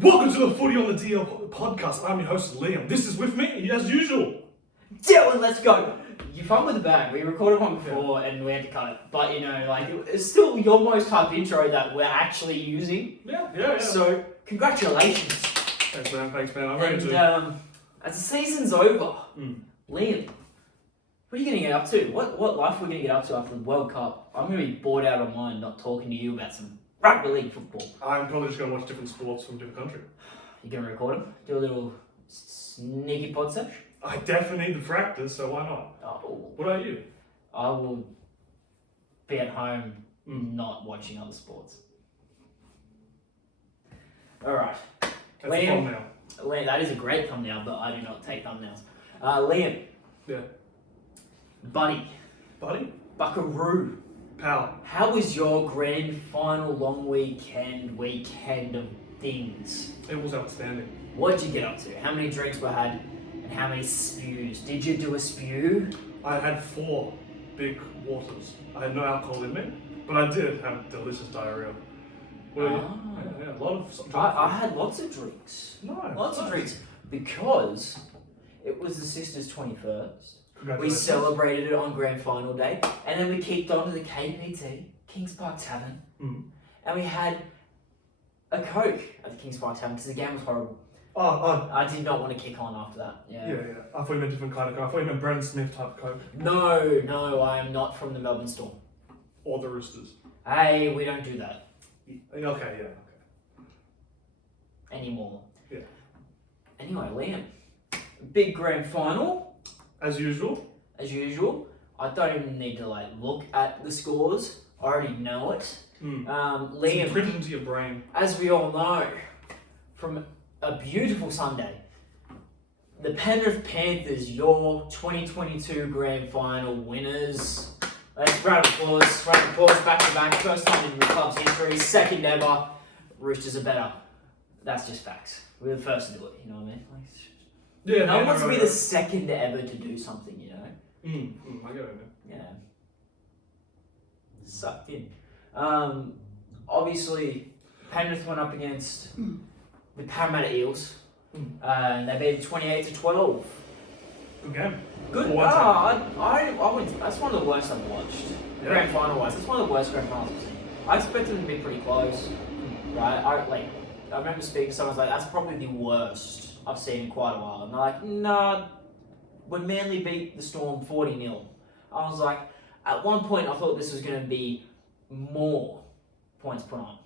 Welcome to the Footy on the DL podcast. I'm your host, Liam. This is with me, as usual. Dylan, let's go. You fun with the bag. We recorded one before and we had to cut it. But it's still your most hype intro that we're actually using. Yeah. So, congratulations. Thanks, man. I'm ready to. As the season's over, Mm. Liam, what are you going to get up to? What life are we going to get up to after the World Cup? I'm going to be bored out of mine not talking to you about some rugby league football. I'm probably just going to watch different sports from different countries. You going to record them? Do a little sneaky pod sesh? I definitely need the practice, so why not? Oh, What about you? I will be at home not watching other sports. Alright. That's Liam. the thumbnail. Liam, that is a great thumbnail, but I do not take thumbnails. Liam. Yeah. Buddy. Buckaroo. Pal. How was your grand final long weekend of things? It was outstanding. What did you get up to? How many drinks were had and how many spews? Did you do a spew? I had 4 big waters. I had no alcohol in me, but I did have delicious diarrhea. Well, yeah, a lot of. I had lots of drinks. No. Lots of drinks. Because it was the sisters' 21st. We Congratulations. celebrated it on grand final day, and then we kicked on to the KPT, Kings Park Tavern, and we had a Coke at the Kings Park Tavern because the game was horrible. Oh, I did not want to kick on after that. yeah. I thought you meant different kind of Coke. I thought you meant Brendan Smith type of Coke. No, I am not from the Melbourne Storm. Or the Roosters. Hey, we don't do that Okay. anymore. Yeah. Anyway, Liam, big grand final. As usual. As usual. I don't even need to look at the scores. I already know it. It's Liam, printed into your brain. as we all know, from a beautiful Sunday, the Penrith Panthers, your 2022 grand final winners. Let's round of applause, back to back, first time in the club's history, second ever. Roosters are better. That's just facts. We're the first to do it, you know what I mean? Yeah, No one wants to be the second ever to do something, you know? I get it. Yeah. Sucked in. Obviously, Penrith went up against the Parramatta Eels. And they beat 28-12. Good game. Good. For one time. I wouldn't, that's one of the worst I've watched. Yeah. Grand final wise. That's one of the worst grand finals I've seen. I expected them to be pretty close. Right? I remember speaking to someone like, that's probably the worst I've seen in quite a while. And they're like, nah, when Manly beat the Storm 40-0, I was like, at one point I thought this was going to be more points put on.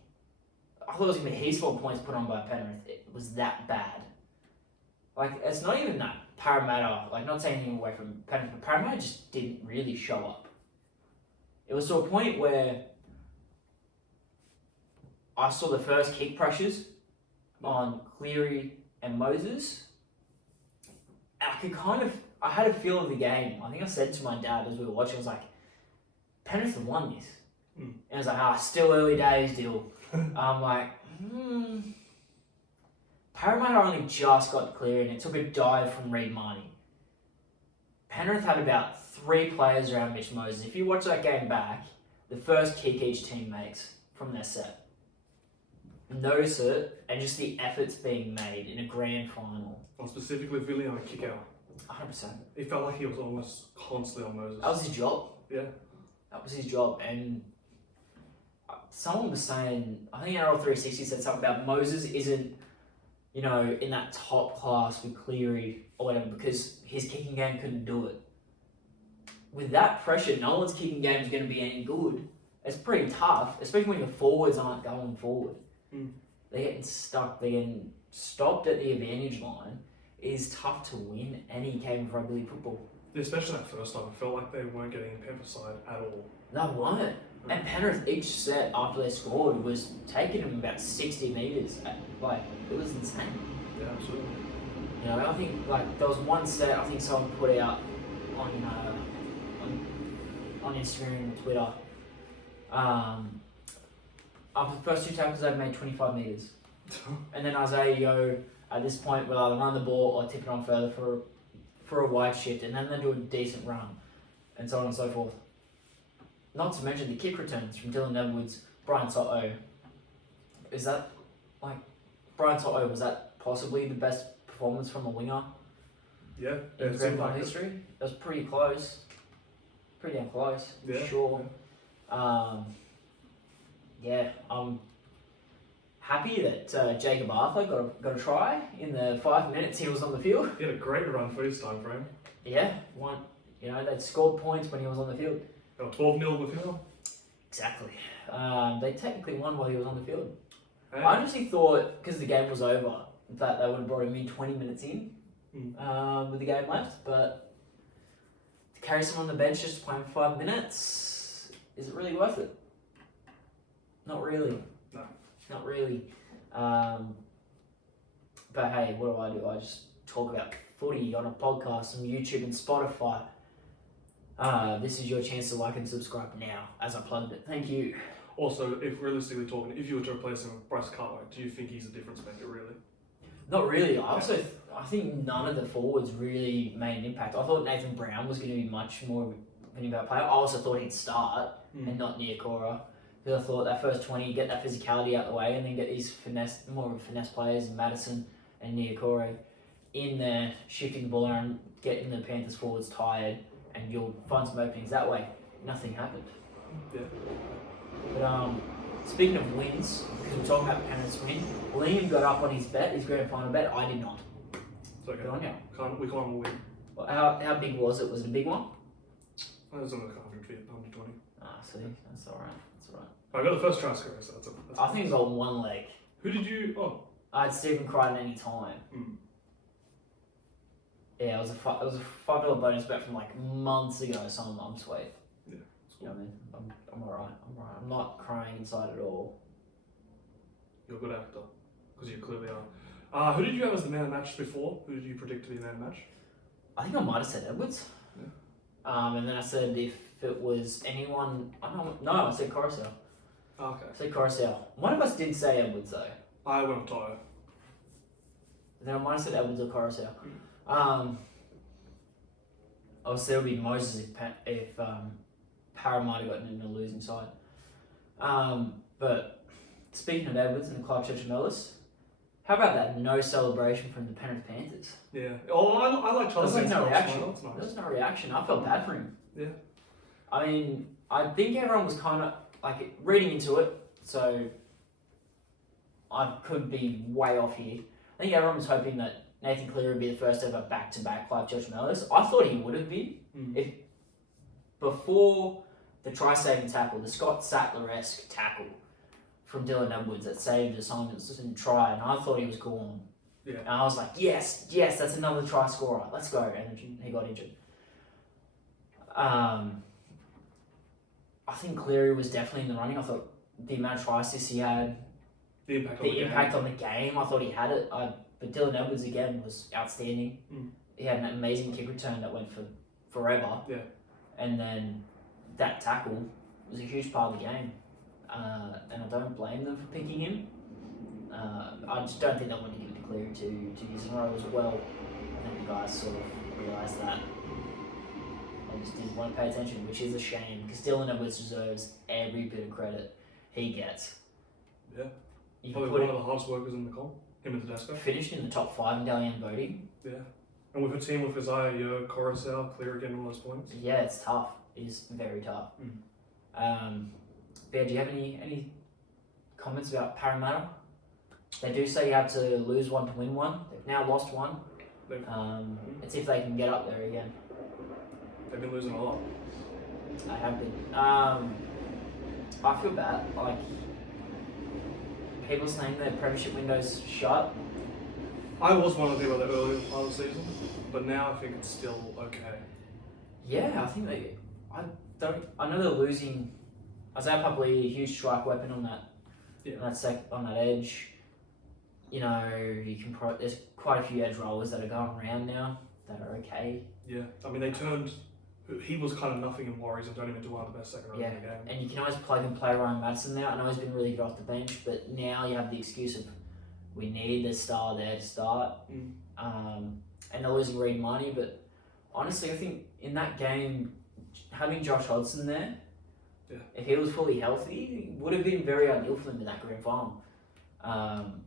I thought it was going to be heaps more points put on by Penrith. It was that bad. It's not even that Parramatta, not taking anything away from Penrith, but Parramatta just didn't really show up. It was to a point where I saw the first kick pressures on Cleary and Moses. I had a feel of the game. I think I said to my dad as we were watching, I was like, Penrith have won this. And I was like, still early days, deal. I'm like, Parramatta only just got Cleary and it took a dive from Reid Marnie. Penrith had about 3 players around Mitch Moses. If you watch that game back, the first kick each team makes from their set. Notice it, and just the efforts being made in a grand final. Or specifically Villian on a kick out. 100%. It felt like he was almost constantly on Moses. That was his job. Yeah. That was his job. And someone was saying, I think NRL360 said something about Moses isn't, in that top class with Cleary or whatever because his kicking game couldn't do it. With that pressure, no one's kicking game is going to be any good. It's pretty tough, especially when your forwards aren't going forward. They're getting stuck, they're getting stopped at the advantage line. It is tough to win any game of rugby league football. Yeah, especially that first time, I felt like they weren't getting Pepper side at all. They weren't. And Penrith, each set after they scored was taking them about 60 metres. It was insane. Yeah, absolutely. I think there was one set I think someone put out on Instagram and Twitter. After the first 2 tackles, they've made 25 metres. And then Isaiah Yeo, at this point, will either run the ball or tip it on further for a wide shift, and then they do a decent run, and so on and so forth. Not to mention the kick returns from Dylan Edwards, Brian Soto. Is that Brian Toto, was that possibly the best performance from a winger Yeah, in it grand seemed final like it. history? It was pretty close. Pretty damn close, for Yeah, sure. Yeah, I'm happy that Jacob Arthur got a try in the 5 minutes he was on the field. He had a great run for his time frame. Yeah, one. You know, they scored points when he was on the field. They were 12-0 in the final. Exactly. They technically won while he was on the field. Hey, I honestly thought, because the game was over, that they would have brought him in 20 minutes in with the game left, but to carry someone on the bench just to play him for 5 minutes, is it really worth it? Not really. No. Not really. But hey, what do? I just talk about footy on a podcast on YouTube and Spotify. This is your chance to like and subscribe now, as I plugged it. Thank you. Also, if realistically talking, if you were to replace him with Bryce Cartwright, do you think he's a difference maker, really? Not really. I think none of the forwards really made an impact. I thought Nathan Brown was going to be much more of an impact player. I also thought he'd start and not Niokora. Because I thought that first 20, get that physicality out the way, and then get these more of finesse players, Madison and Niokore, in there, shifting the ball around, getting the Panthers forwards tired, and you'll find some openings that way. Nothing happened. Yeah. But speaking of wins, because we're talking about Penrith's win, Liam got up on his bet, his grand final bet. I did not. It's okay. Good on you. We can't win. Well, how big was it? Was it a big one? It was only like 100 feet, 120. Ah, see, that's all right. That's all right. I got the first try scorer, so that's I think it was on one leg. Who did you? Oh, I had Stephen Crichton any time. Yeah, it was a $5 bonus bet from like months ago, so I'm sweet. Yeah, You know what I mean? I'm alright. I'm not crying inside at all. you're a good actor, because you clearly are. Who did you have as the man of the match before? Who did you predict to be the man of the match? I think I might have said Edwards. Yeah. And then I said if it was anyone, I said Coruscant. Okay. I said Coruscant. One of us did say Edwards though. I went with Toto. Then I might have said Edwards or Coruscant. Obviously, it would be Moses if Para might have gotten in the losing side. But speaking of Edwards and Clive Churchill-Ellis, how about that no celebration from the Penrith Panthers? Yeah. Oh, I like Charles. There was no reaction. That's nice. There was no reaction. I felt bad for him. Yeah. I mean, I think everyone was kind of like reading into it, so I could be way off here. I think everyone was hoping that Nathan Cleary would be the first ever back-to-back Clive Churchill-Ellis. I thought he would have been if before the try-saving tackle, the Scott Sattler-esque tackle from Dylan Edwards that saved the Simonson try, and I thought he was gone. Yeah. And I was like, yes, that's another try scorer. Let's go. And he got injured. I think Cleary was definitely in the running. I thought the amount of try assists he had, The impact on the game, I thought he had it. But Dylan Edwards again was outstanding. He had an amazing kick return that went for forever. Yeah. And then that tackle was a huge part of the game. And I don't blame them for picking him. I just don't think they wanted to give it to Cleary to use in a row as well. I think the guys sort of realised that. They just didn't want to pay attention, which is a shame because Dylan Edwards deserves every bit of credit he gets. Yeah. You Probably put one of the hardest workers in the comp. Him and Tedesco. finished in the top 5 in Dalian voting. Yeah. And with a team with Isaiah Yeo, Coruscant, Cleary getting all those points. Yeah, it's tough. It's very tough. Bear, do you have any comments about Parramatta? They do say you have to lose one to win one. They've now lost one. It's if they can get up there again. They've been losing a lot. I have been. I feel bad. Like, people saying their premiership window's shut. I was one of the people that earlier part of the season, but now I think it's still okay. Yeah, I think I know they're losing. Isaiah Papali'i, a huge strike weapon on that. Yeah. On that edge. You know, there's quite a few edge rollers that are going around now that are okay. Yeah. I mean, he was kind of nothing in Warriors and turned him into one of the best second rowers in the game. And you can always plug and play Ryan Madison now. I know he's been really good off the bench, but now you have the excuse of we need the star there to start. And they're losing Reid Marnie, but honestly, I think in that game, having Josh Hodgson there, if he was fully healthy, would have been very ideal for them in that grand final.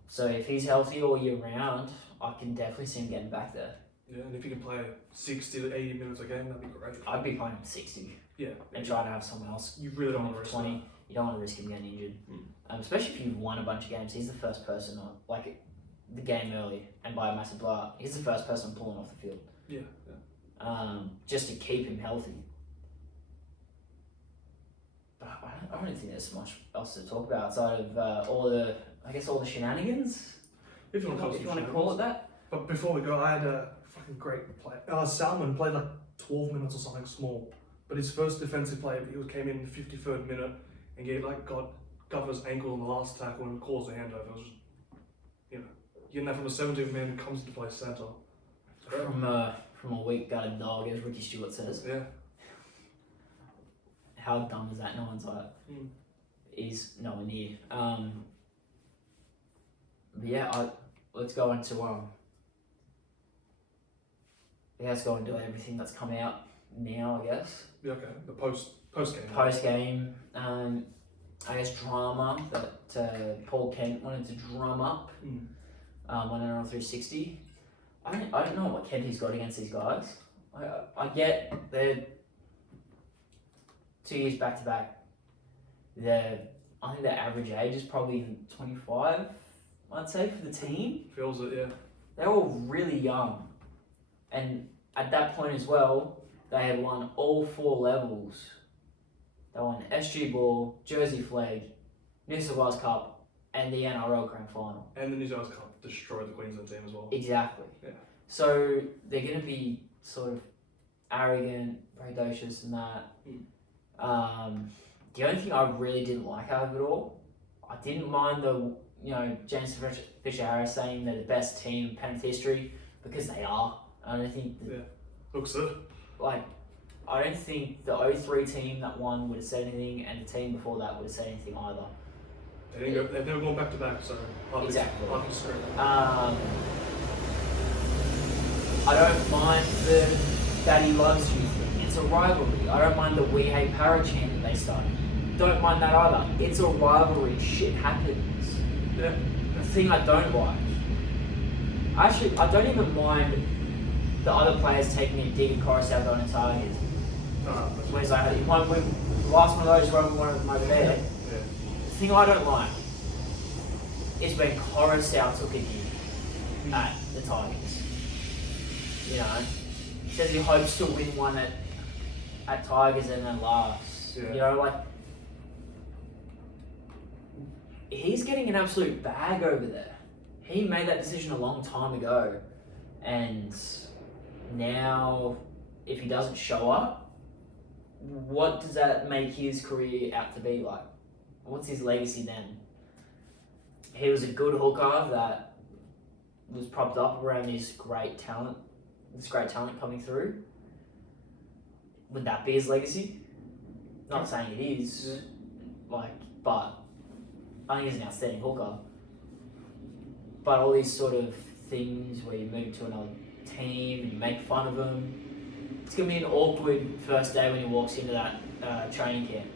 So if he's healthy all year round, I can definitely see him getting back there. Yeah, and if you can play 60 to 80 minutes a game, that'd be great. I'd be playing him 60 Yeah. and try to have someone else. You really don't want to risk 20. that. You don't want to risk him getting injured. Especially if you've won a bunch of games. He's the first person on, like, the game early, and by a massive blowout, he's the first person pulling off the field. Yeah. Just to keep him healthy. But I don't think there's much else to talk about outside of all the shenanigans. If you want to call it that. But before we go, I had a fucking great play. Salmon played like 12 minutes or something small, but his first defensive play, he came in the 53rd minute and got Governor's ankle on the last tackle and caused a handover. It was just, getting that from a 17th man who comes to play centre. From a weak gutted dog, as Ricky Stewart says. Yeah. How dumb is that? No one's like, is nowhere near. But yeah, let's go into let's go into everything that's come out now, I guess. Yeah, okay. The post game. Post game, I guess drama that Paul Kent wanted to drum up when on 360. I don't know what Kenty's got against these guys. I get they're 2 years back to back. I think their average age is probably 25, I'd say, for the team. Feels it, yeah. They're all really young. And at that point as well, they had won all 4 levels. They won SG Ball, Jersey Flag, New South Wales Cup, and the NRL Grand Final. And the New South Wales Cup destroyed the Queensland team as well. Exactly. Yeah. So they're going to be sort of arrogant, braggadocious and that. The only thing I really didn't like out of it all, I didn't mind James Fisher-Harris saying they're the best team in Penrith history, because they are. I don't think Looks it. I don't think the 03 team that won would have said anything, and the team before that would have said anything either. They've never gone back to back, so Exactly. I can disagree. I don't mind the Daddy Loves You thing. It's a rivalry. I don't mind the We Hate Para chant that they started. Don't mind that either. It's a rivalry. Shit happens. Yeah. The thing I don't like, actually, I don't even mind the other players taking a dig at Coruscant going to Tigers. Whereas the last one of those when we wanted them over there. Yeah. The thing I don't like is when Coruscant took a dig at the Tigers. Says he hopes to win one at Tigers and then last. Yeah. He's getting an absolute bag over there. He made that decision a long time ago, and now if he doesn't show up, what does that make his career out to be like? What's his legacy then? He was a good hooker that was propped up around this great talent coming through. Would that be his legacy? Not saying it is, but I think he's an outstanding hooker. But all these sort of things where you move to another team and you make fun of him, it's going to be an awkward first day when he walks into that training camp.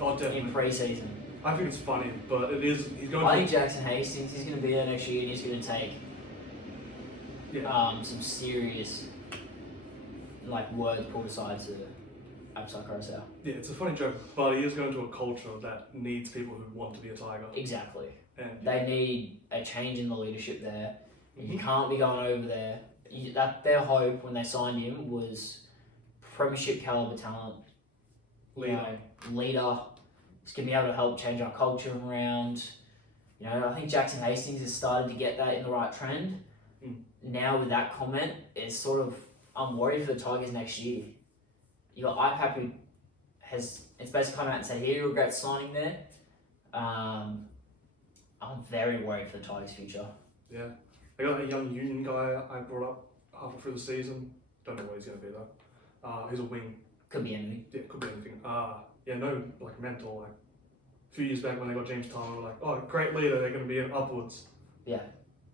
Oh, definitely. In pre-season. I think it's funny, but it is. I think Jackson Hastings, he's going to be there next year and he's going to take some serious words pulled aside to Absai Coruscant. Yeah, it's a funny joke, but he is going to a culture that needs people who want to be a Tiger. Exactly. And they need a change in the leadership there. You can't be going over there. Their hope when they signed him was premiership caliber talent, leader. He's going to be able to help change our culture around. I think Jackson Hastings has started to get that in the right trend. Now with that comment, it's sort of, I'm worried for the Tigers next year. You got IPAP who it's basically come out and said he regrets signing there. I'm very worried for the Tigers' future. Yeah. They got a young Union guy I brought up halfway through the season. Don't know what he's going to be though. He's a wing. Could be anything. Yeah, could be anything. Mental. A few years back when they got James Palmer, we were like, oh, great leader, they're going to be in upwards. Yeah.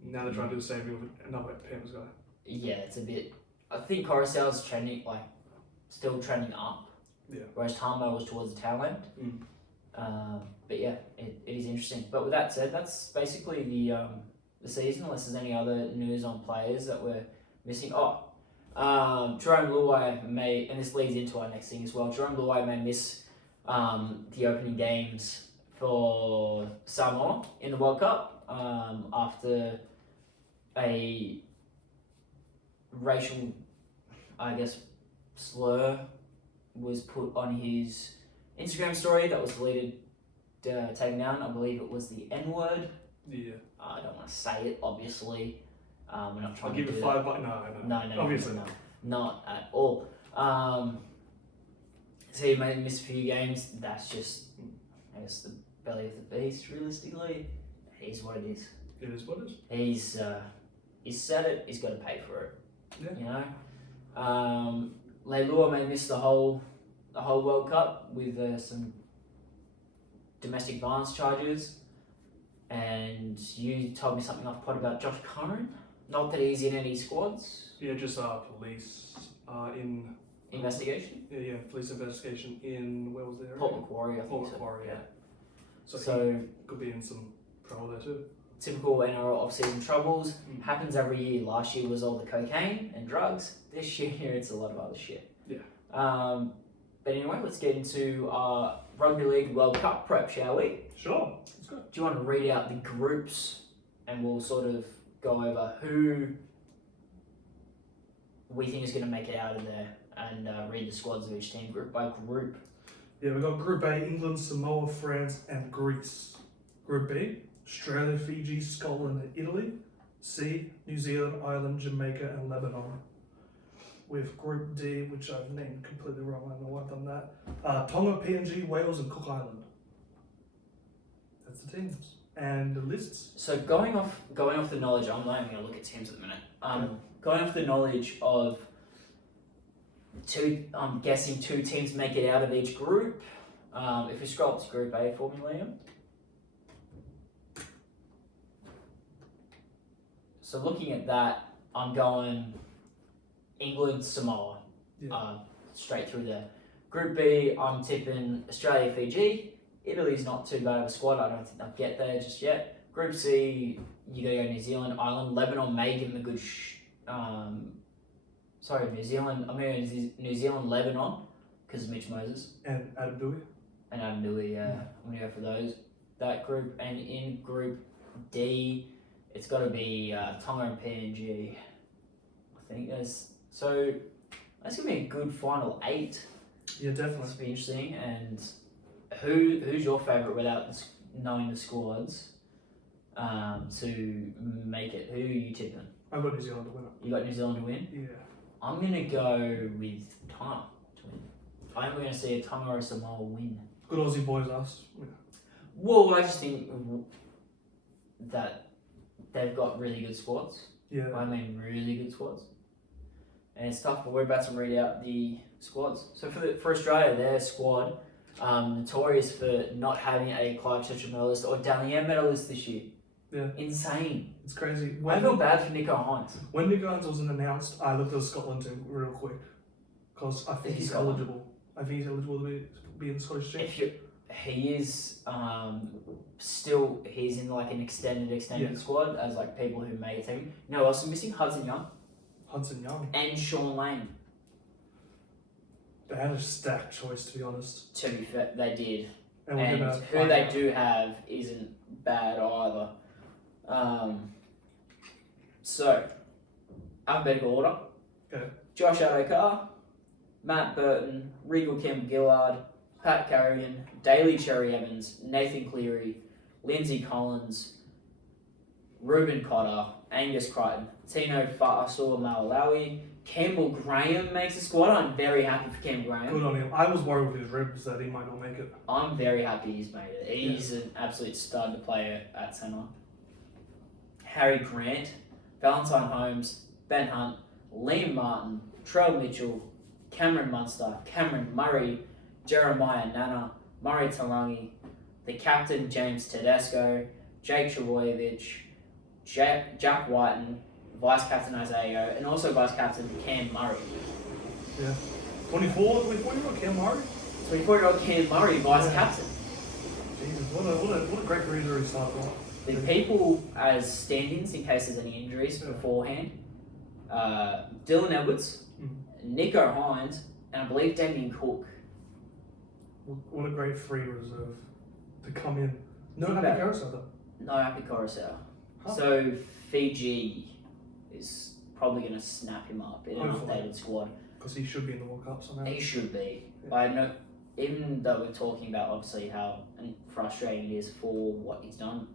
Now they're trying to do the same thing with another Panthers guy. Yeah, it's a bit. I think Coruscant's trending, still trending up. Yeah. Whereas Tamo was towards the tail end. But yeah, it is interesting. But with that said, that's basically the season. Unless there's any other news on players that we're missing. Jerome Luai may, and this leads into our next thing as well. Jerome Luai may miss the opening games for Samoa in the World Cup after a racial, I guess, slur was put on his Instagram story that was deleted, taken down. I believe it was the N word. Yeah. I don't want to say it, obviously. We're not trying I'll to give do it that. 5, but no. Obviously. No, not at all. So he may miss a few games. That's just, I guess, the belly of the beast. Realistically, it is what it is. It is what it is. He's said it. He's got to pay for it. Yeah. You know. Leilua may miss the whole World Cup with some domestic violence charges. And you told me something off pod about Josh Curran. Not that he's in any squads. Yeah, just police in Investigation. Yeah, police investigation in where was there? Port Macquarie, I think. Port so. Macquarie, yeah. So he could be in some trouble there too. typical NRL off-season troubles happens every year. Last year was all the cocaine and drugs. This year it's a lot of other shit. Yeah. But anyway, let's get into our Rugby League World Cup prep, shall we? Sure, let's go. Do you want to read out the groups and we'll sort of go over who we think is going to make it out of there and read the squads of each team group by group. Yeah, we've got Group A, England, Samoa, France and Greece. Group B, Australia, Fiji, Scotland and Italy. C, New Zealand, Ireland, Jamaica and Lebanon. With Group D, which I've named completely wrong, I don't know why I've done that. Tonga, PNG, Wales and Cook Island. That's the teams. And the lists. So going off the knowledge, I'm not even going to look at teams at the minute. Going off the knowledge of I'm guessing 2 teams make it out of each group. If we scroll up to Group A for me, Liam. So looking at that, I'm going England, Samoa, straight through there. Group B, I'm tipping Australia, Fiji. Italy's not too bad of a squad. I don't think they'll get there just yet. Group C, you gotta go New Zealand, Ireland, Lebanon may give them a good. New Zealand. I'm going to New Zealand, Lebanon, because of Mitch Moses And Adam Dewey. and Adam Dewey. I'm gonna go for those. That group, and in Group D, it's got to be Tonga and PNG. I think that's gonna be a good final 8. Yeah, definitely. That's be interesting. And who's your favourite without knowing the squads to make it? Who are you tipping? I've got New Zealand to win it. You got New Zealand to win? Yeah. I'm going to go with Tonga to win. I'm going to see a Tonga or a Samoa win. Good Aussie boys, us. Yeah. Well, I just think that they've got really good squads. Yeah. I mean, really good squads. And it's tough, but we're about to read out the squads. So for Australia, their squad, notorious for not having a Clive Churchill medalist or Dally M medalist this year. Yeah. Insane. It's crazy. I feel bad for Nico Hines. When Nico Hines wasn't announced, I looked at the Scotland team real quick. Because I think he's eligible. I think he's eligible to be in the Scottish team. He is still, he's in like an extended squad as like people who made it team. You know who else is missing? Hudson Young. Hudson Young. And Sean Lane. They had a stacked choice, to be honest. To be fair, they did. And who they do have isn't bad either. So, alphabetical order. Okay. Josh Adokar, Matt Burton, Regal Campbell-Gillard, Pat Carrigan, Daly Cherry Evans, Nathan Cleary, Lindsay Collins, Ruben Cotter, Angus Crichton, Tino Fa'asuamaleaui, Campbell Graham makes the squad. I'm very happy for Campbell Graham. Good on him. I was worried with his ribs that he might not make it. I'm very happy he's made it. He's an absolute stud to play at centre. Harry Grant, Valentine Holmes, Ben Hunt, Liam Martin, Trell Mitchell, Cameron Munster, Cameron Murray, Jeremiah Nana, Murray Talangi, the captain James Tedesco, Jake Trbojevic, Jack Whiten, vice captain Isaiah, and also vice captain Cam Murray. Yeah. 24-year-old Cam Murray? 24-year-old Cam Murray, vice captain. Jesus, what a great career he's already started off. The people as stand-ins in case there's any injuries beforehand. Dylan Edwards, Nico Hines, and I believe Damien Cook. What a great free reserve to come in. No Think Happy about it. Carousel though. No Happy Coruscant. Huh. So Fiji is probably going to snap him up in an Hopefully. updated squad. Because he should be in the World Cup somehow. He should be. Yeah. I know, even though we're talking about obviously how frustrating it is for what he's done,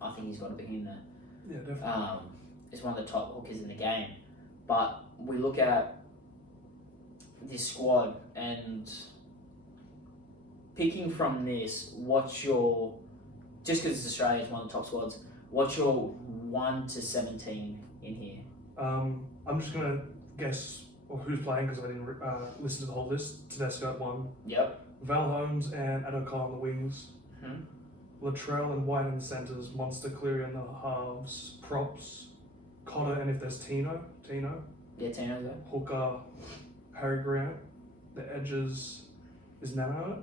I think he's got to be in there. Yeah, definitely. He's one of the top hookers in the game. But we look at this squad and picking from this, what's your, just because it's Australia, it's one of the top squads, what's your 1 to 17 in here? I'm just gonna guess who's playing because I didn't listen to the whole list. Tedesco at 1, Yep. Val Holmes and Adokar on the wings, Mhm. Latrell and White in the centres, Monster Cleary in the halves, props, Cotter, and if there's Tino, Yeah, Tino's there. Hooker, Harry Grant, the edges is Nana on it?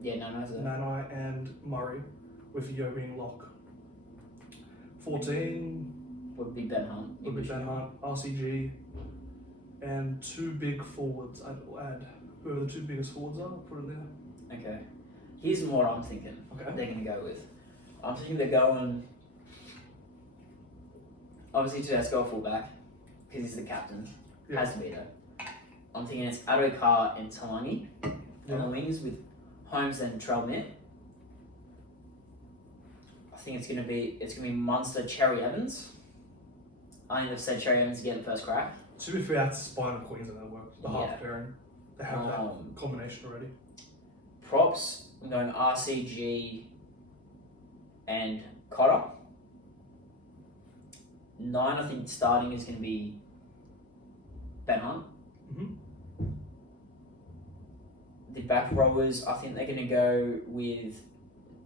Yeah, Nano's there. Nanai and Murray, with Yo being lock. 14 Would be Ben Hunt. would be Ben Hunt, RCG, and 2 big forwards. I'd add whoever the 2 biggest forwards are. I'll put it there. Okay. Here's what I'm thinking Okay. they're going to go with. I'm thinking they're going, obviously Tedesco fullback, because he's the captain. Yeah. Has to be there. I'm thinking it's Adokar and Talangi on Yeah. the wings with Holmes and Trelmit. I think it's gonna be Munster, Cherry Evans. I think they've said Cherry Evans to get the first crack. To be fair, that's spine of Queensland that works. The Yeah. half pairing. They have that combination already. Props, I'm going RCG and Cotter. 9, I think starting is going to be Ben Hunt. Mhm. The back rowers, I think they're going to go with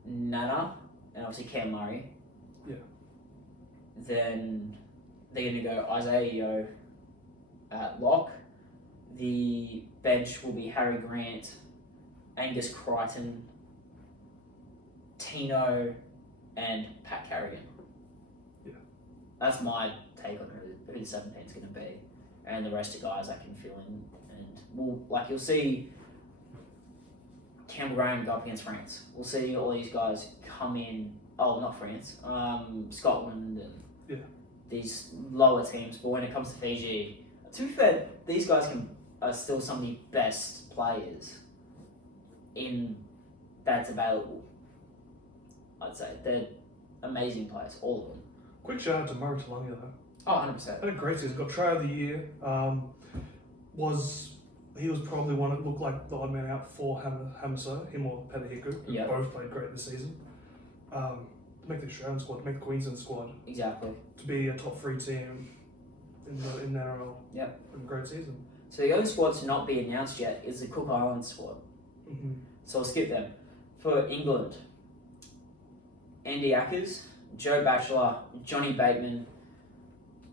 Nana and obviously Cam Murray. Yeah. Then they're going to go Isaiah Yeo at lock. The bench will be Harry Grant, Angus Crichton, Tino, and Pat Carrigan. Yeah. That's my take on who the 17 is going to be, and the rest of guys I can fill in. And you'll see Campbell Graham go up against France. We'll see all these guys come in. Oh, not France. Scotland and these lower teams. But when it comes to Fiji, to be fair, these guys are still some of the best players that's available. I'd say they're amazing players, all of them. Quick shout out to Murray Talangi though. Oh, 100%. Had a great season. Got try of the year. He was probably one that looked like the odd man out for Hamiso, him or Petahiku, who Yep. both played great this season. To make the Australian squad, to make the Queensland squad, Exactly. to be a top 3 team in the NRL. Yep. A great season. So the only squad to not be announced yet is the Cook Islands squad. Mm-hmm. So I'll skip them. For England, Andy Ackers, Joe Batchelor, Johnny Bateman,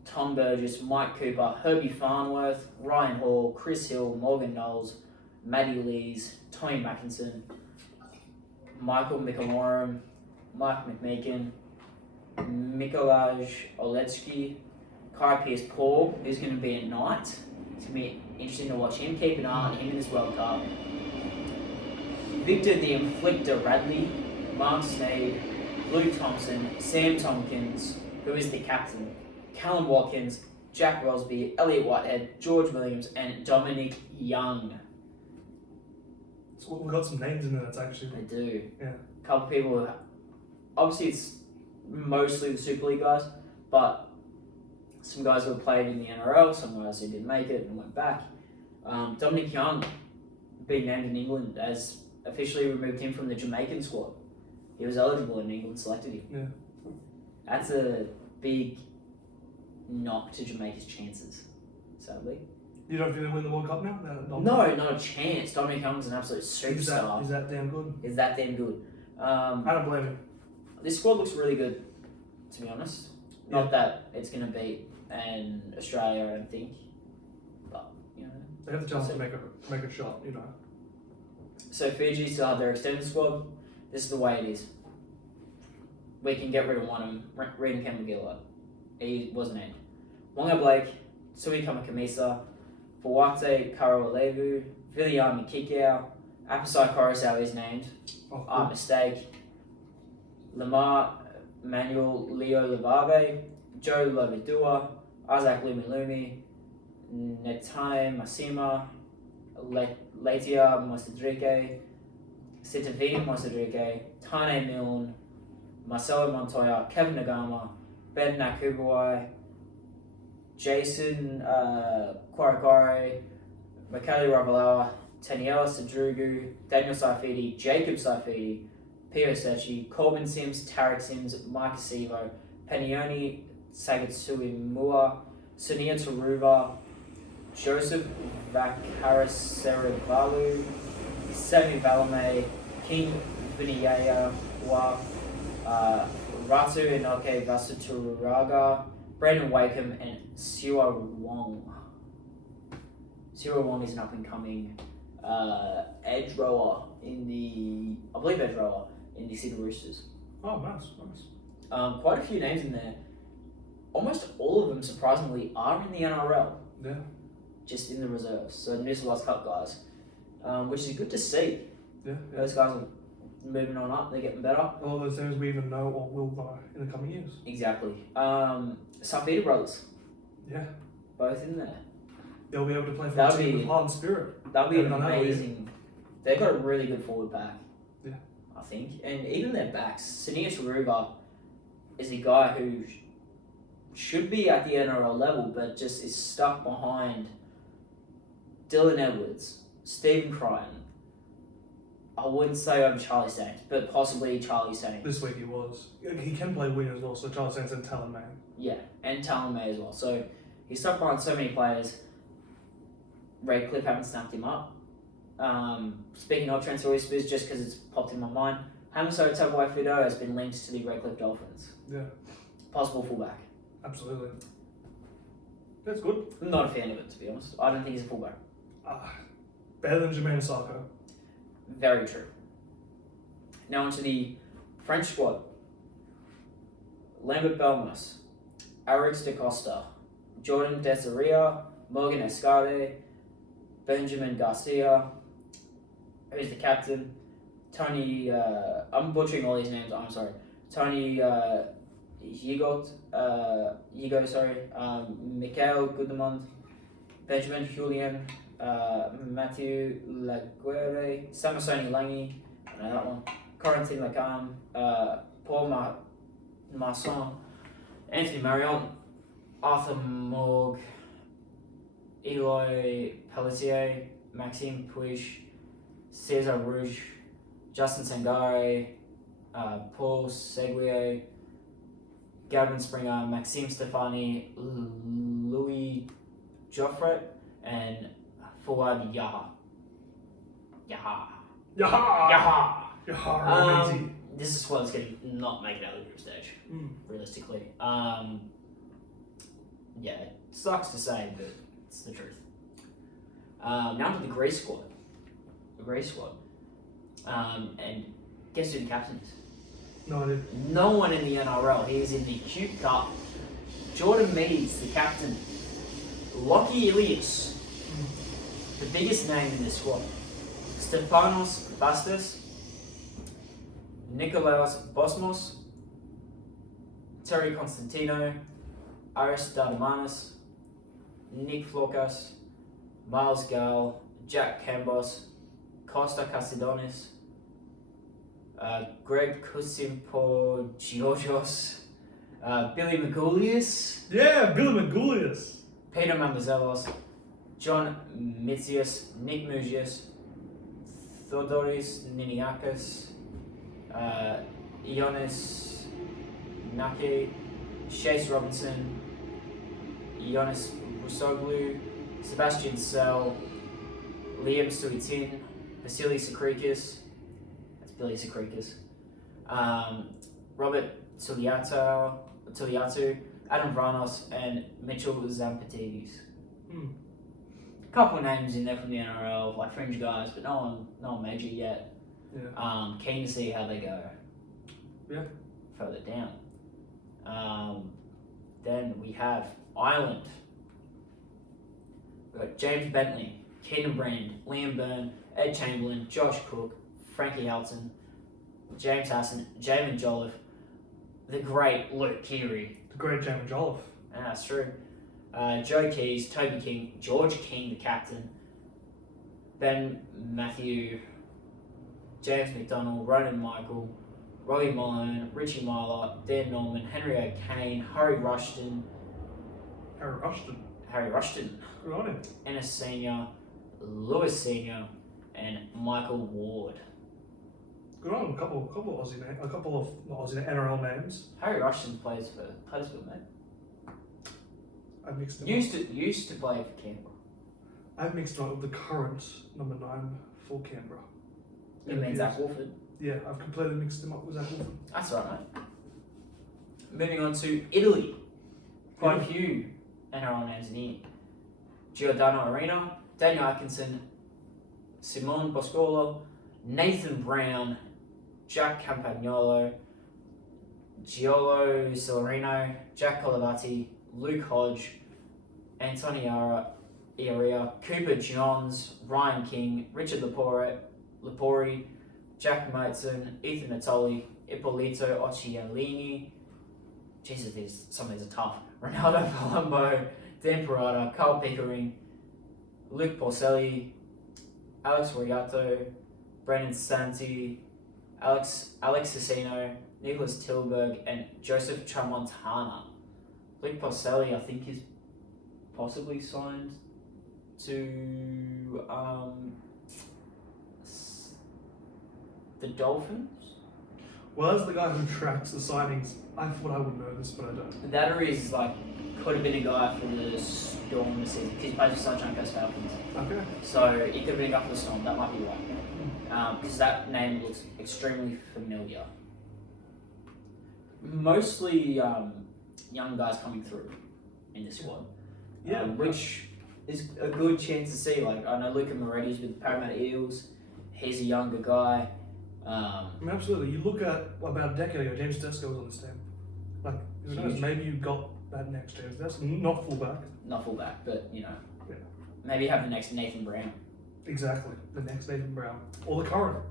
Tom Burgess, Mike Cooper, Herbie Farnworth, Ryan Hall, Chris Hill, Morgan Knowles, Matty Lees, Tommy Mackinson, Michael Michelmorum, Mike McMeekin, Mikolaj Oletsky, Kai Pierce Paul, who's going to be a Knight. It's going to be interesting to watch him. Keep an eye on him in this World Cup. Victor the Inflictor Radley, Mark Sneed, Luke Thompson, Sam Tompkins, who is the captain, Callum Watkins, Jack Rosby, Elliot Whitehead, George Williams, and Dominic Young. So we've got some names in there that's actually. They do. Yeah. A couple of people, obviously it's mostly the Super League guys, but some guys who have played in the NRL, some guys who didn't make it and went back. Dominic Young being named in England as officially removed him from the Jamaican squad. He was eligible and England selected him. Yeah. That's a big knock to Jamaica's chances, sadly. You don't feel they win the World Cup now? No, not a chance. Dominic Young's an absolute superstar. Is that damn good? Is that damn good? I don't blame him. This squad looks really good, to be honest. Yeah. Not that it's going to beat Australia, I don't think. But, you know. They have the chance to make a shot, you know. So Fiji still have their extended squad. This is the way it is. We can get rid of one of them. Reading Campbell-Gillard. He wasn't named. Wonga Blake, Sui Kamakamisa, Fawate Karoalevu, Viliami Kikau, Apasai Coruscant is named. Oh, cool. Mistake. Lamar Manuel Leo Levave, Joe Lovidua, Isaac Lumilumi, Netane Masima, Latia Mosadrike, Sitavini Mosadrike, Tane Milne, Marcelo Montoya, Kevin Nagama, Ben Nakubuai, Jason Kwarakare, Makali Ravalawa, Taniela Sadrugu, Daniel Saifidi, Jacob Saifidi, Pio Sechi, Corbin Sims, Tarek Sims, Marcus Evo, Penioni Sagatsui Mua, Sonia Taruva, Joseph Vakaraseravalu, Sammy Valame, King Vinayaya, Ratu Inoke Vasuturaga, Brandon Wakeham, and Siwa Wong. Siwa Wong is an up and coming edge rower in the Sydney Roosters. Oh, nice. Quite a few names in there. Almost all of them, surprisingly, are in the NRL. Yeah. Just in the reserves. So New South Wales Cup guys, which is good to see. Yeah. Those guys are moving on up. They're getting better. All those names we even know or will know in the coming years. Exactly. Safida brothers. Yeah. Both in there. They'll be able to play for That'll the team be- with heart and spirit. That'll be Yeah, no, that'll be- amazing. They've got a really good forward pack. Yeah. I think. And even their backs. Sania Taruva is a guy who should be at the NRL level, but just is stuck behind Dylan Edwards, Stephen Crichton. I wouldn't say over Charlie Staines, but possibly Charlie Staines. This week he was. He can play wing as well, so Charles Sands and Talon May. Yeah, and Talon May as well. So he's stuck behind so many players. Redcliffe haven't snapped him up. Speaking of transfer whispers, just because it's popped in my mind, Hamiso Tabuai Fido has been linked to the Redcliffe Dolphins. Yeah. Possible fullback. Absolutely. That's good. I'm not a fan of it, to be honest. I don't think he's a fullback. Better than Jermaine Sarko. Very true. Now onto the French squad. Lambert Belmas, Arix de Costa, Jordan Desaria, Morgan Escade, Benjamin Garcia, who's the captain, Tony, I'm butchering all these names, I'm sorry, Tony Yigo, Mikael Goodemond, Benjamin Julian, Matthew Laguerre, Samasoni Langi, I know that one, Corentin Lacan, Paul Masson, Anthony Marion, Arthur Morg, Eloy Pelletier, Maxime Puig, Cesar Rouge, Justin Sangare, Paul Seguier, Gavin Springer, Maxime Stefani, Louis Joffre, and Fawad Yaha. Yaha! Amazing. This is squad's going to not make it out of the group stage, realistically. Yeah, it sucks to say, but it's the truth. Now to the Grey squad. And guess who the captain is? No idea. No one in the NRL. He is in the Cute Cup. Jordan Meads, the captain. Lockie Ilias, the biggest name in this squad. Stefanos Bastos, Nikolaos Bosmos, Terry Constantino, Aris Dardamanis, Nick Flokas, Miles Gall, Jack Cambos, Costa Cassidonis, Greg Kusimpo-Georgios, Billy Magoulias, Yeah, Billy Magoulias. Peter Mambazelos, John Mitzias, Nick Mugias, Theodoris Niniakis, Ionis Nake, Chase Robinson, Ionis Rusoglu, Sebastian Sell, Liam Suitin, Vasily Sakrikis, that's Billy Sakrikis, Robert Tuliatu, Adam Vranos, and Mitchell Zampatides. A couple of names in there from the NRL, like fringe guys, but no one major yet. Yeah. Keen to see how they go. Yeah. Further down. Then we have Ireland. We've got James Bentley, Keenan Brand, Liam Byrne, Ed Chamberlain, Josh Cook, Frankie Helton, James Hassan, Jamin Jolliffe, the great Luke Keary. The great Jamin Jolliffe. Yeah, that's true. Joe Keys, Toby King, George King, the captain, Ben Matthew, James McDonald, Ronan Michael, Robbie Malone, Richie Myler, Dan Norman, Henry O'Kane, Harry Rushton, Good on him. Ennis Senior, Lewis Senior, and Michael Ward. Good on him. A couple of NRL names. Harry Rushton plays for Huddersfield, mate. I've mixed him Used to play for Canberra. I've mixed him up with the current number 9 for Canberra. You mean Zach Wolford? Yeah, I've completely mixed him up with Zach Wolford. That's right, mate. Moving on to Italy. Quite a few NRL names in here. Giordano Arena, Daniel Atkinson, Simone Boscolo, Nathan Brown, Jack Campagnolo, Giolo Celerino, Jack Colavati, Luke Hodge, Anthony Iaria, Cooper Johns, Ryan King, Richard Lepori, Jack Motson, Ethan Natoli, Ippolito Occhialini. Jesus, some of these are tough. Ronaldo Palumbo, Dan Parada, Carl Pickering, Luke Porcelli, Alex Royato, Brandon Santi, Alex Cicino, Nicholas Tilburg, and Joseph Tramontana. Luke Porcelli, I think, is possibly signed to the Dolphins. Well, as the guy who tracks the signings, I thought I would know this, but I don't. That or is could have been a guy for the Storm this season because he plays for Sunshine Coast Falcons. Okay. So he could have been a guy for the Storm. That might be right. Because that name looks extremely familiar. Mostly young guys coming through in this squad. Yeah. Which is a good chance to see. Like, I know Luca Moretti's with the Parramatta Eels. He's a younger guy. I mean, absolutely. You look at about a decade ago, James Tedesco was on this team. Like, who knows? Maybe you got that next James Tedesco. Not fullback. Not fullback, but Yeah. maybe have the next Nathan Brown. Exactly. The next Nathan Brown. Or the current.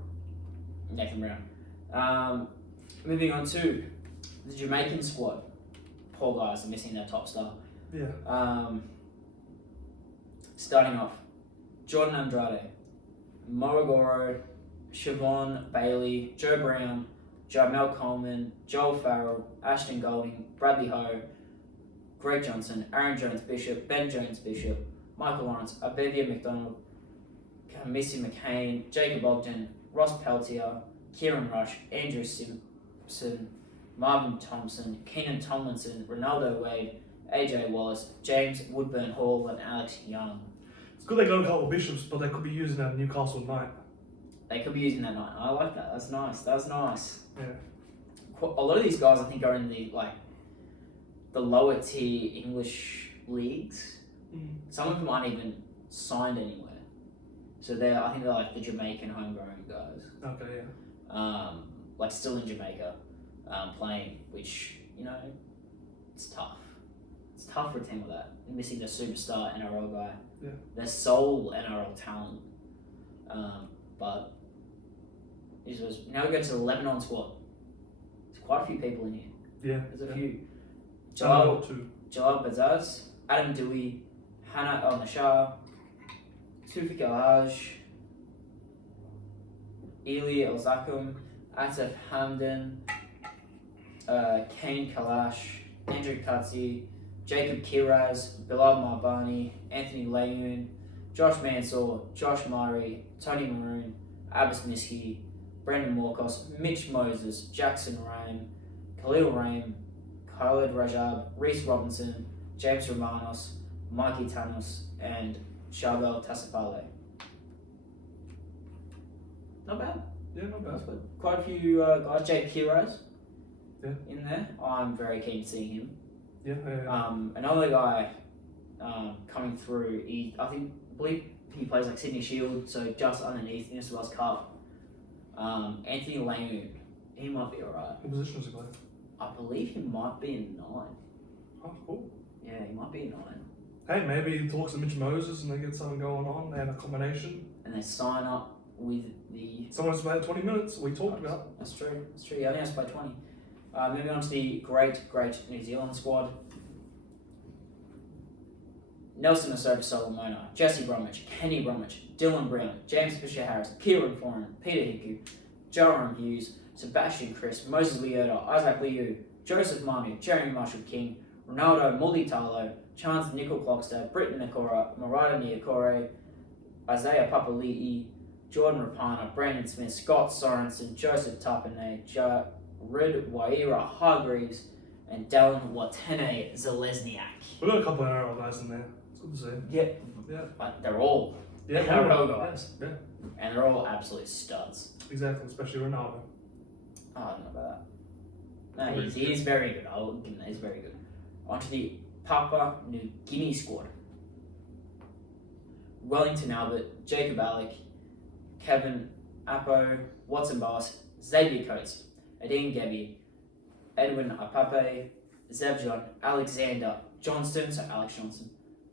Nathan Brown. Moving on to the Jamaican squad. Poor guys are missing their top star. Yeah. Starting off, Jordan Andrade, Morogoro, Siobhan Bailey, Joe Brown, Jamel Coleman, Joel Farrell, Ashton Golding, Bradley Ho, Greg Johnson, Aaron Jones Bishop, Ben Jones Bishop, Michael Lawrence, Abevia McDonald, Missy McCain, Jacob Ogden, Ross Peltier, Kieran Rush, Andrew Simpson, Marvin Thompson, Keenan Tomlinson, Ronaldo Wade, AJ Wallace, James Woodburn Hall, and Alex Young. It's good they got a couple of Bishops, but they could be using that Newcastle night. They could be using that night. I like that. That's nice. That's nice. Yeah. A lot of these guys, I think, are in the lower tier English leagues. Some of them aren't even signed anywhere. So I think they're like the Jamaican homegrown guys. Okay, yeah. Still in Jamaica, playing, which, it's tough. It's tough for a team like that. Missing their superstar NRL guy. Yeah. Their sole NRL talent. But now we go to the Lebanon squad. There's quite a few people in here. Yeah. There's a few. Jalal Jalal Bazaz, Adam Dewey, Hannah El Nashar, Tufik El Haj, Eli El Zakum, Atef Hamdan, Kane Kalash, Andrew Katzi, Jacob Kiraz, Bilal Marbani, Anthony Layoon, Josh Mansour, Josh Murray, Tony Maroon, Abbas Miski, Brandon Morkos, Mitch Moses, Jackson Rame, Khalil Rame, Khalid Rajab, Reese Robinson, James Romanos, Mikey Tanos, and Charbel Tassapale. Not bad. Yeah, not bad. Quite a few guys. Jake Kiraz in there. I'm very keen to see him. Yeah. Another guy coming through, I believe he plays Sydney Shield, so just underneath New South Wales Cup. Anthony Langoon, he might be alright. What position does he play? I believe he might be a 9. Oh, cool. Yeah, he might be a 9. Hey, maybe he talks to Mitch Moses and they get something going on. They have a combination. And they sign up with the. Someone's played 20 minutes. We talked about. That's true. That's true. He only has to play 20. Moving on to the great New Zealand squad. Nelson Asoka Solomona, Jesse Bromwich, Kenny Bromwich, Dylan Brown, James Fisher Harris, Kieran Foran, Peter Hiku, Joram Hughes, Sebastian Chris, Moses Leota, Isaac Liu, Joseph Manu, Jeremy Marshall King, Ronaldo Mulitalo, Chance Nickel Clockster, Britton Nakora, Murata Niokore, Isaiah Papali'i, Jordan Rapana, Brandon Smith, Scott Sorensen, Joseph Tapane, Jared Waira Hargreaves, and Dallin Watene Zalesniak. We've got a couple of NRL guys in there. It's good to see. Yeah. Yeah. But they're all Yeah, NRL guys. Yeah, And they're all absolute studs. exactly. Especially Ronaldo. Oh, I don't know about that. No, he's very good. I'll give him that. He's very good. On to the Papua New Guinea squad. Wellington Albert, Jacob Alec, Kevin Apo, Watson Boss, Xavier Coates, Adine Gebbie, Edwin Apape, Zebjon, Alexander Johnston, so Alex Johnson.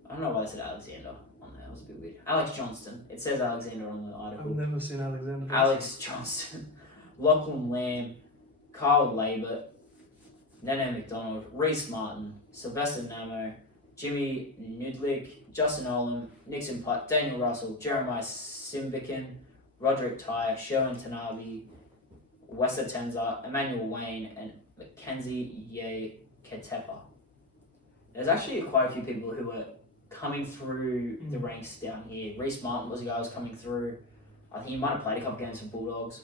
I don't know why they said Alexander on there, that was a bit weird. Alex Johnston, it says Alexander on the article. I've never seen Alexander. Alex Johnston, Lachlan Lamb, Kyle Labert, Nene McDonald, Reese Martin, Sylvester Namo, Jimmy Nudlik, Justin Olam, Nixon Putt, Daniel Russell, Jeremiah Simbikin, Roderick Tyre, Sherwin Tanabe, Wessa Tenza, Emmanuel Wayne, and Mackenzie Ye Ketepa. There's actually quite a few people who were coming through the ranks down here. Reese Martin was a guy who was coming through. I think he might have played a couple games for Bulldogs.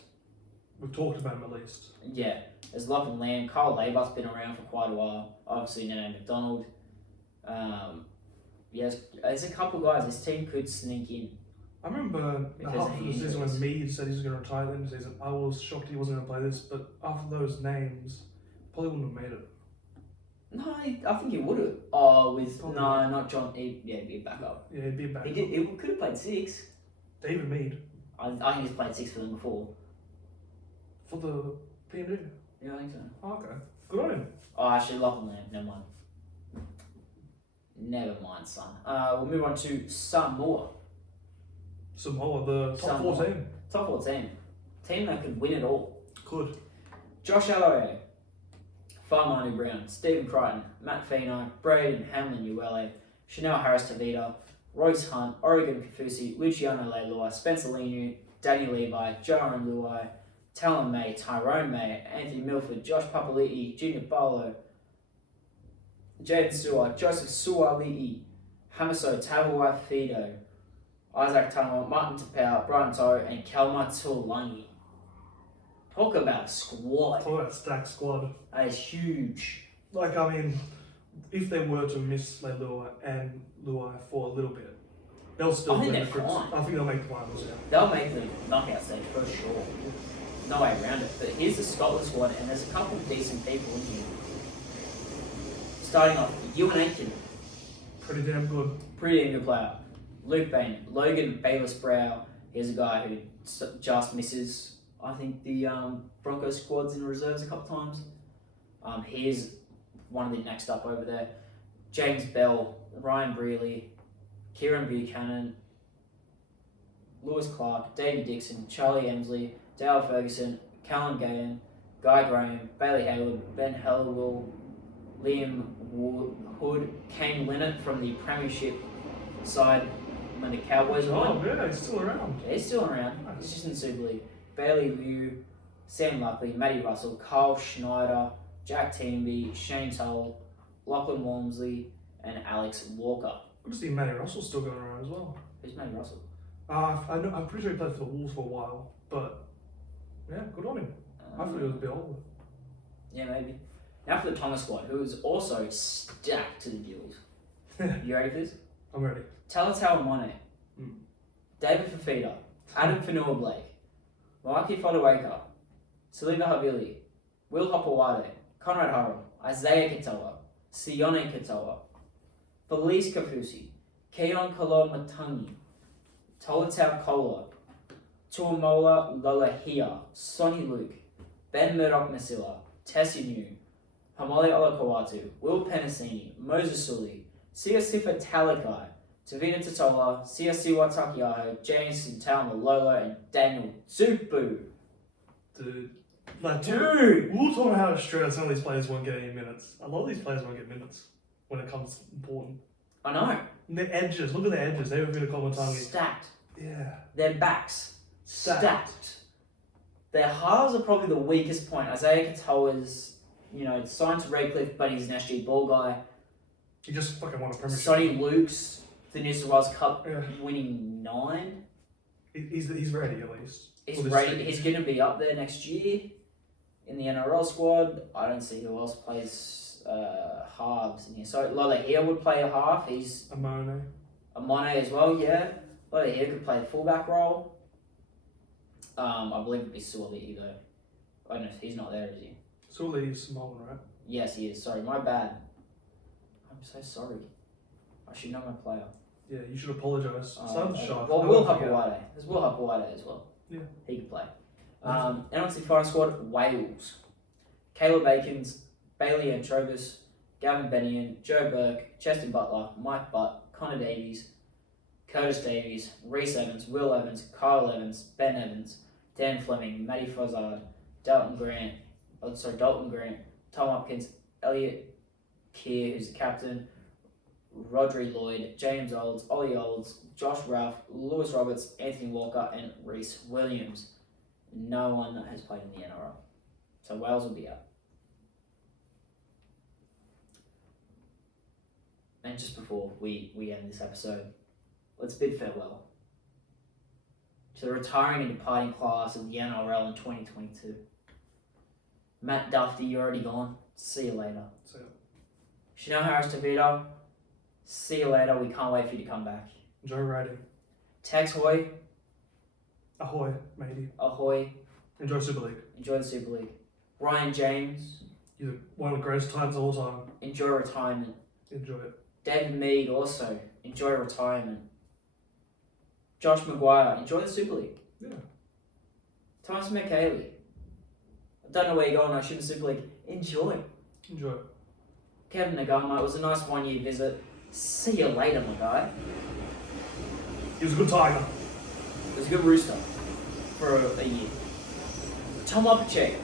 We've talked about him at least. Yeah, there's Lachlan Lamb. Kyle Labar's been around for quite a while. Obviously, Nene McDonald. Yes, there's a couple guys. This team could sneak in. I remember Because half of he the season is. when Mead said he was going to retire at the end of the season. I was shocked he wasn't going to play this, but after those names, probably wouldn't have made it. No, I think he would have. Oh, with Probably. no, not John. He'd be a backup. Yeah, he'd be a backup. He could have played 6. David Mead I think he's played 6 for them before. for the PNG. Yeah, I think so. Oh, okay, good on him. Oh, actually, Lachlan Lamb. Never mind. Never mind, son. We'll move on to Samoa. Samoa, the top Samoa. 14. Top 14. Team that could win it all. Could. Josh Aloe, Farmani Brown, Stephen Crichton, Matt Fino, Braden Hamlin Uele, Chanel Harris Tavita, Royce Hunt, Oregon Kafusi, Luciano Leilua, Spencer Linu, Danny Levi, Jaron Luai, Talon May, Tyrone May, Anthony Milford, Josh Papali'i, Junior Barlow, Jaden Sewer, Joseph Suali'i, Hamaso Tavua Fido, Isaac Tunnell, Martin Tapau, Brian Toe, and Kalma Tuolangi. Talk about a squad. Talk about stacked squad. That is huge. Like, I mean, if they were to miss Leilua and Luai for a little bit, they'll still I think win they're the groups. fine. I think they'll make the finals, yeah. They'll make the knockout stage for sure. No way around it. But here's the Scotland squad, and there's a couple of decent people in here. Starting off, Ewan Aitken, Pretty damn good. pretty damn good player. Luke Bain, Logan Bayless Brow. Here's a guy who just misses, I think, the Broncos squads in reserves a couple times. Here's one of the next up over there. James Bell, Ryan Brealey, Kieran Buchanan, Lewis Clark, David Dixon, Charlie Emsley, Dale Ferguson, Callum Gahan, Guy Graham, Bailey Hayward, Ben Halliwell, Liam Hood, Kane Linnett from the Premiership side when the Cowboys won. Oh, yeah, he's still around. Yeah, he's still around. Nice. He's just in the Super League. Bailey Liu, Sam Luckley, Matty Russell, Carl Schneider, Jack Teamby, Shane Tull, Lachlan Walmsley, and Alex Walker. Good to see Matty Russell still going around as well. Who's Matty Russell? I'm pretty sure he played for the Wolves for a while, but yeah, good on him. I thought he was a bit older. Yeah, maybe. Now for the Tonga squad, who is also stacked to the gills. You ready for this? I'm ready. Talatau Mone, David Fafita, Adam Fanua Blake, Maaki Fodawaker, Saliva Havili, Will Hopawade, Conrad Harum, Isaiah Katoa, Sione Katoa, Felice Kafusi, Keon Kolo Matangi, Tolatau Kola, Tuamola Lolahia, Sonny Luke, Ben Murdoch Masila, Tessie New, Hamali Olakawatu, Will Penasini, Moses Sully, Siasifa Talakai, Tavita Totola, Siasiwa Takiaho, James Talma Lolo, and Daniel Zupu. Dude. Like, Dude! we were talking about how Australia, some of these players won't get any minutes. A lot of these players won't get minutes when it comes important. I know. And the edges, look at the edges. They would be the Komatangi. Stacked. Yeah. Their backs. Stacked. Stacked. Their halves are probably the weakest point. Isaiah Katoa's, signed to Redcliffe, but he's an SG ball guy. He just fucking won a premiership. Sonny Luke's the New South Wales Cup Yeah. winning 9. He's ready at least. He's For this ready. season. He's going to be up there next year in the NRL squad. I don't see who else plays halves in here. So Lolahia would play a half. He's Amone. a Mono as well, yeah. Lolahia could play the fullback role. I believe it'd be Suoli though. Oh no, he's not there, is he? Sully is Samoan, right? Yes, he is. Sorry, my bad. I'm so sorry. I should know my player. Yeah, you should apologise. Sounds shocked. Well, Will Hapawade. There's Will Hapawade as well. Yeah. He could play. And onto the final squad, Wales. Caleb Akins, Bailey Antrobus, Gavin Bennion, Joe Burke, Cheston Butler, Mike Butt, Connor Davies, Curtis Davies, Reese Evans, Will Evans, Kyle Evans, Ben Evans, Dan Fleming, Matty Fozard, Dalton Grant, Tom Hopkins, Elliot Keir, who's the captain, Rodri Lloyd, James Olds, Ollie Olds, Josh Ralph, Lewis Roberts, Anthony Walker, and Reese Williams. No one has played in the NRL. So Wales will be out. And just before we end this episode, let's bid farewell to the retiring and departing class of the NRL in 2022. Matt Duffy, you're already gone. See you later. So, Chanel Harris DeVito, see you later. We can't wait for you to come back. Joe Riding. Tex Hoy, Ahoy, matey. ahoy. Enjoy Super League. Enjoy the Super League. Ryan James, You're one of the greatest times of all time. enjoy retirement. Enjoy it. David Mead, also, enjoy retirement. Josh Maguire, enjoy the Super League. Yeah. Thomas McHaley, I don't know where you're going, I should the Super League. Enjoy. Enjoy it. Kevin Nagama, it was a nice 1 year visit. See you later, my guy. He was a good tiger. It was a good rooster for a year. Tom Opacek,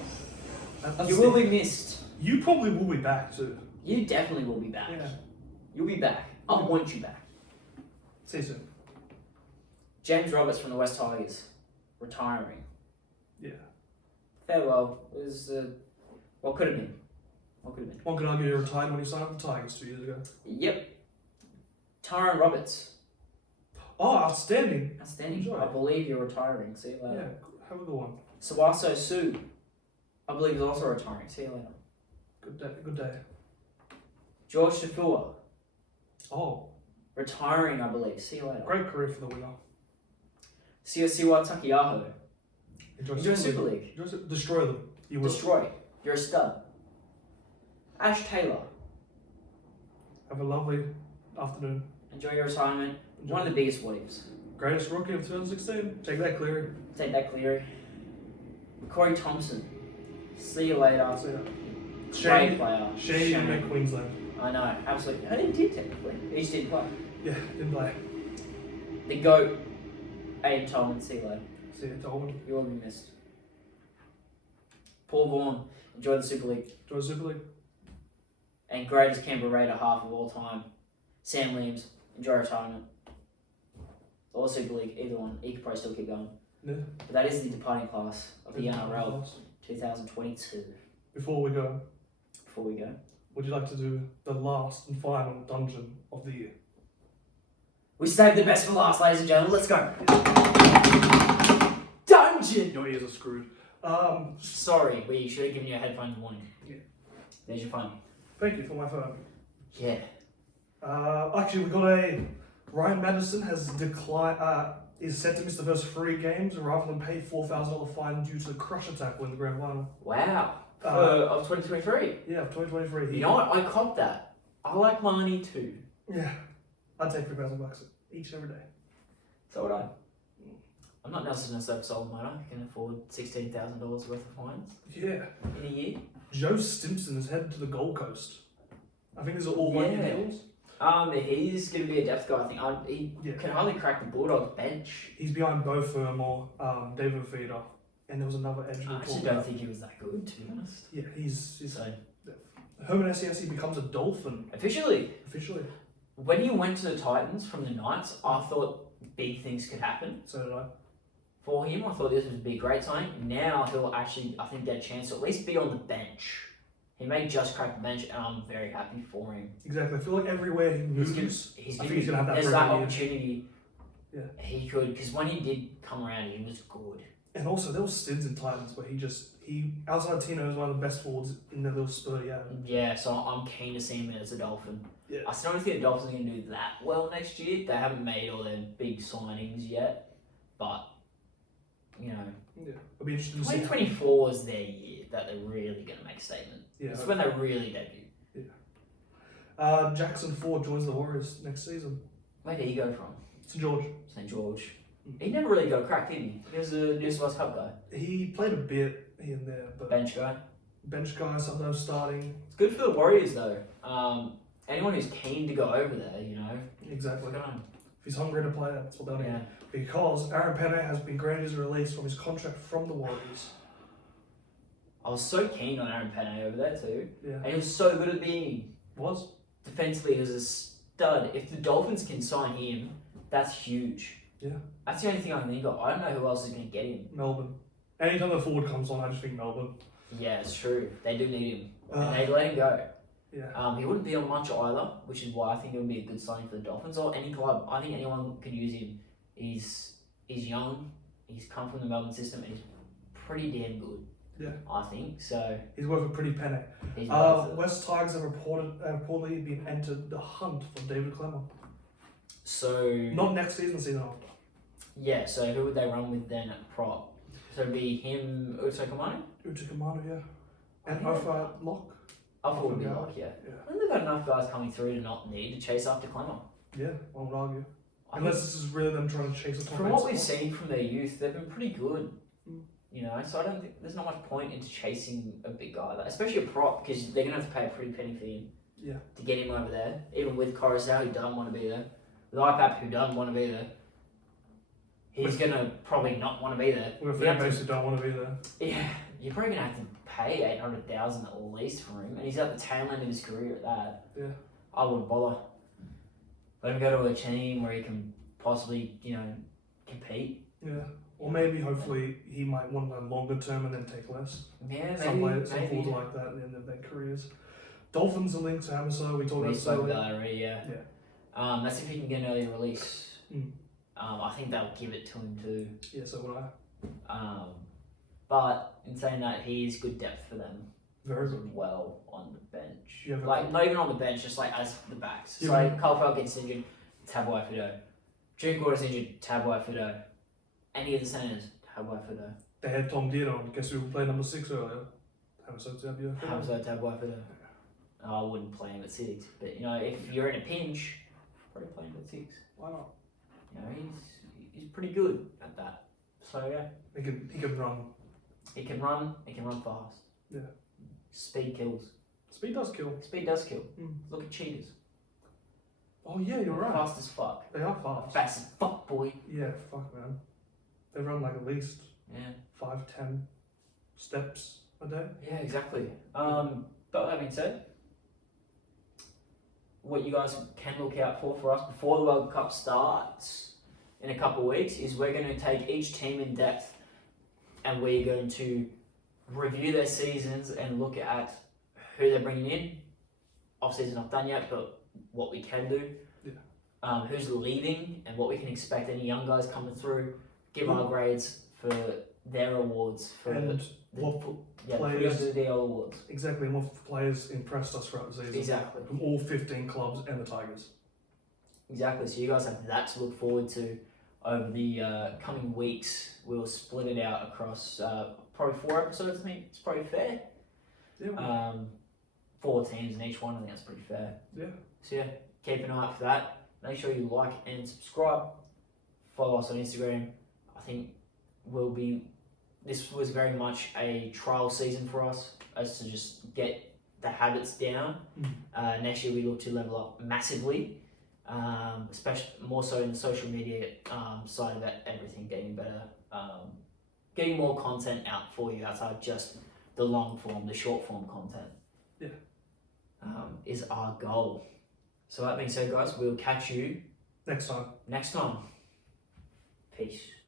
you will be missed. You probably will be back too. You definitely will be back. Yeah. You'll be back. I want you back. See you soon. James Roberts from the West Tigers, retiring. Yeah. Farewell. It was, what could have been. What could have been. One could argue he retired when he signed up for Tigers 2 years ago. Yep. Tyrone Roberts, Oh, outstanding. outstanding. Enjoy. I believe you're retiring. See you Yeah, later. have a good one. Sawaso Sue, I believe is also retiring. See you later. Good day. Good day. George Tafua, Oh, retiring, I believe. See you later. great career for the winner. Siosiwa Takiaho, enjoy Enjoy Super League. Destroy them. You will. Destroy. You're a stud. Ash Taylor, Have a lovely afternoon. enjoy your retirement. Enjoy. One of the biggest waves. Greatest rookie of 2016. Take that, Cleary. Take that, Cleary. Corey Thompson, see you later. See ya. Great Shane. player. Shane and make Queensland. I know, absolutely. I didn't did technically. He just didn't play. Yeah, didn't play. The GOAT, Aiden Tolman, see you later. See ya, Tolman. You will be missed. Paul Vaughan, enjoy the Super League. Enjoy Super League. And greatest Canberra Raider half of all time, Sam Williams, enjoy retirement. Or Super League, either one. He could probably still keep going. Yeah. But that is the departing class of the NRL 2022. Before we go, Before we go, would you like to do the last and final dungeon of the year? we saved the best for last, ladies and gentlemen. Let's go. Dungeon! Your ears are screwed. Sorry, we should have given you a headphone warning. Yeah. There's your phone. Thank you for my phone. Yeah. Actually, we got a Ryan Madison has declined. Is set to miss the first 3 games rather than pay $4,000 fine due to crush tackle in the grand final. Wow. Of 2023. Yeah, of 2023. You know what? I copped that. I like money too. Yeah, I'd take $3,000 each and every day. So would I. I'm not Nelson Solomona who can afford $16,000 worth of fines Yeah. in a year. Joe Stimson is headed to the Gold Coast. I think these are all 1 year Yeah. deals. He's going to be a depth guy. I think he Yeah. can hardly crack the Bulldogs bench. He's behind Bo Fermor, David Feeder, and there was another edge. I actually don't think he was that good, to be honest. Yeah, he's So Herman Esiasi becomes a Dolphin officially, officially. when he went to the Titans from the Knights, I thought big things could happen So did I. for him. I thought this would be a great signing. Now he'll actually, I think, get a chance to at least be on the bench. He may just crack the bench, and I'm very happy for him. Exactly. I feel like everywhere he moves, He's I think he's gonna have that there's for that every year. opportunity. Yeah. He could, because when he did come around, he was good. And also there was stints in Titans where he outside Tino is one of the best forwards in the little spurt he had. Yeah, so I'm keen to see him as a Dolphin. Yeah. I still don't think the Dolphins are going to do that well next year. They haven't made all their big signings yet, but you know, Yeah. It'll be interesting to see. 2024 is their year that they're really going to make a statement. Yeah. It's when they really debut. Jackson Ford joins the Warriors next season. Where did he go from? St George. St George. He never really got a crack, did he? He was a New South Wales Cup guy, He played a bit here and there, but bench guy. bench guy, sometimes starting. It's good for the Warriors though. Anyone who's keen to go over there, you know, Exactly. look at him. If he's hungry to play, that's what they'll need. Yeah. Because Aaron Penne has been granted his release from his contract from the Warriors. I was so keen on Aaron Penne over there too, Yeah. and he was so good at being Was? defensively. He was a stud. If the Dolphins can sign him, that's huge. Yeah. That's the only thing I can think of. I don't know who else is going to get him. Melbourne. Anytime the forward comes on, I just think Melbourne. Yeah, it's true. They do need him, and Uh, they let him go. yeah. He wouldn't be on much either, which is why I think it would be a good signing for the Dolphins or any club. I think anyone could use him. He's young. He's come from the Melbourne system, and he's pretty damn good. Yeah. I think so. He's worth a pretty penny. He's worth it. West Tigers have reportedly been entered the hunt for David Clemmer. So Not next season, season after. yeah. So who would they run with then at prop? So it'd be him, Uto Kamani. Uchikamanu, yeah. And Yeah. Ofa Lock. I thought it would be Yeah. like, yeah. Yeah. I think they've got enough guys coming through to not need to chase after Clemmer. Yeah, I would argue. I Unless think this is really them trying to chase a top from eight what we've spot. seen from their youth, they've been pretty good. Mm. You know, so I don't think there's not much point into chasing a big guy, like, especially a prop, because they're gonna have to pay a pretty penny for him. Yeah. To get him over there, even with Coruscant who doesn't want to be there, with IPAP who doesn't want to be there, he's gonna probably not want to be there. With a You have fan to- base who don't want to be there. Yeah, you're probably gonna have to pay 800,000 at least for him, and he's at the tail end of his career at that. Yeah. I wouldn't bother. Let him go to a team where he can possibly, you know, compete. Yeah. Or maybe, hopefully, he might want a longer term and then take less. Yeah, Some maybe. some forwards are like that at the end of their careers. Dolphins are linked to Amasa. We talked We about this spoke earlier. about that already, yeah. Yeah. That's if he can get an early release. Mm. I think they'll give it to him too. Yeah, so would I. But in saying that, he is good depth for them Very as good. well on the bench. Yeah, but- Like, not even on the bench, just like as the backs. Yeah, So, like, Carlfeld gets injured, Tabuai Fido. Drinkwater's injured, Tabuai Fido. Any of the centers, Tabuai Fido. They had Tom Deere on. Guess who played number 6 earlier? Amasa Tabia. Hamza Tabuai Fido. I wouldn't play him at 6, but you know, if you're in a pinch, probably play him at 6. Why not? You know, he's pretty good at that. So yeah, He can run. he can run fast. Yeah. Speed kills. Speed does kill. Speed does kill. Mm. Look at cheaters. Oh yeah, you're right. Fast as fuck. They are fast. Fast as fuck, boy. Yeah, fuck man. They run like at least Yeah. 5-10 steps a day. Yeah, exactly. But that being said, what you guys can look out for us before the World Cup starts in a couple of weeks is we're going to take each team in depth and we're going to review their seasons and look at who they're bringing in. Off-season not done yet, but what we can do. Yeah. Who's leaving and what we can expect. Any young guys coming through. Give our grades for their awards for And the what players players the DL awards. exactly and what players impressed us throughout the season. Exactly. From all 15 clubs and the Tigers. Exactly. So you guys have that to look forward to over the coming weeks. We'll split it out across probably 4 episodes. I think it's probably fair. Yeah. 4 teams in each one. I think that's pretty fair. Yeah. So yeah, keep an eye out for that. Make sure you like and subscribe. Follow us on Instagram. I think this was very much a trial season for us as to just get the habits down. Next year we look to level up massively, especially more so in the social media side of it, everything getting better, getting more content out for you outside just the long form, the short form content. Is our goal. So that being said, guys, we'll catch you Next time. next time. Peace.